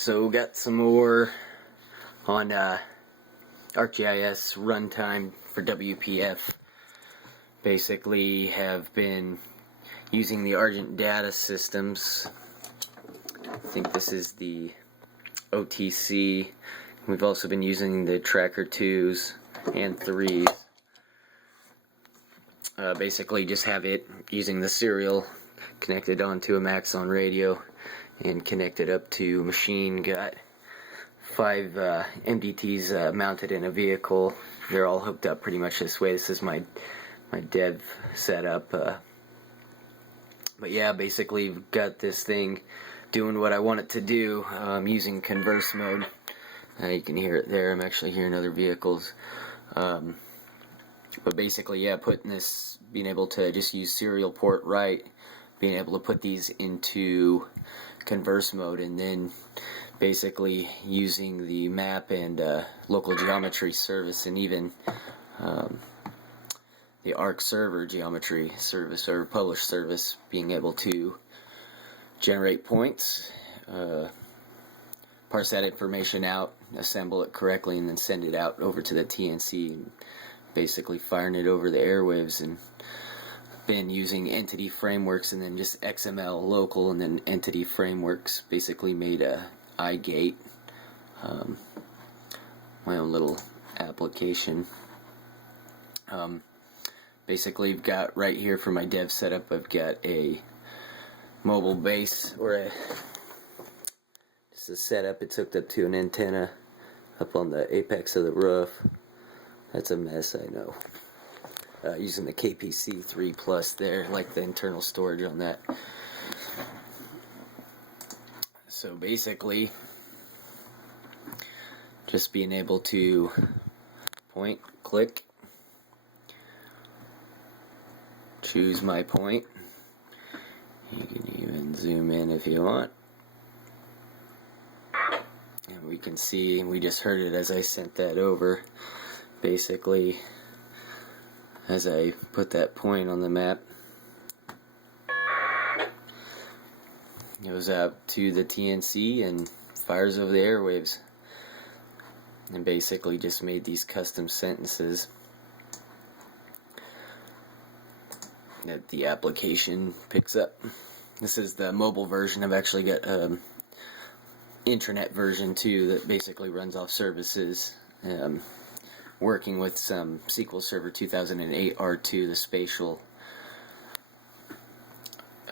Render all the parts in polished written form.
So got some more on Arcgis runtime for WPF. Basically have been using the Argent data systems. I think this is the OTC. We've also been using the tracker 2s and 3s. Basically just have it using the serial connected onto a Maxon radio and connected up to machine. Got 5 MDTs mounted in a vehicle. They're all hooked up pretty much this way. This is my dev setup. But yeah, basically got this thing doing what I want it to do. Using converse mode. You can hear it there. I'm actually hearing other vehicles. But basically, yeah, being able to just use serial port right, being able to put these into converse mode, and then basically using the map and local geometry service, and even the Arc server geometry service or publish service, being able to generate points, parse that information out, assemble it correctly, and then send it out over to the TNC, and basically firing it over the airwaves. And been using entity frameworks and then just XML local and then entity frameworks. Basically made a iGate, my own little application. Basically I've got right here for my dev setup, I've got a mobile base, or just a setup. It's hooked up to an antenna up on the apex of the roof. That's a mess, I know. Using the KPC 3 Plus there, like the internal storage on that. So basically, just being able to point, click, choose my point. You can even zoom in if you want. And we can see, and we just heard it as I sent that over. Basically, as I put that point on the map, it goes out to the TNC and fires over the airwaves. And basically just made these custom sentences that the application picks up. This is the mobile version. I've actually got intranet version too that basically runs off services. Working with some SQL Server 2008 R2, the spatial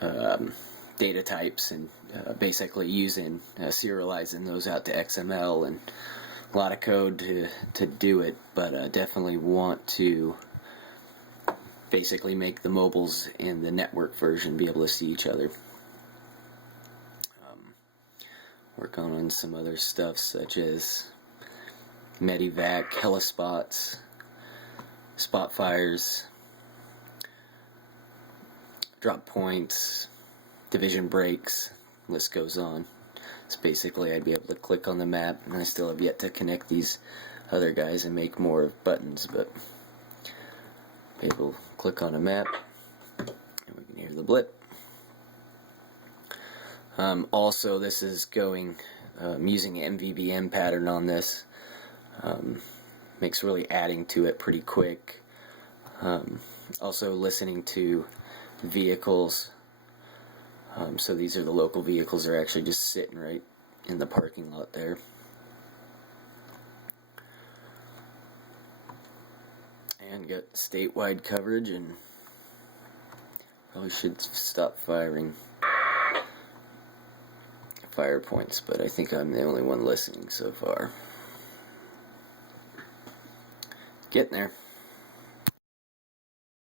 data types, and basically using serializing those out to XML, and a lot of code to do it, but definitely want to basically make the mobiles and the network version be able to see each other. Work on some other stuff such as Medivac, Hellaspots, spot fires, drop points, division breaks, list goes on. So basically I'd be able to click on the map, and I still have yet to connect these other guys and make more buttons, but be able to click on a map and we can hear the blip. Also, this is going using an MVVM pattern on this. Makes really adding to it pretty quick. Also listening to vehicles. So these are the local vehicles. They're actually just sitting right in the parking lot there. And got statewide coverage, and probably should stop firing fire points, but I think I'm the only one listening so far. Getting there.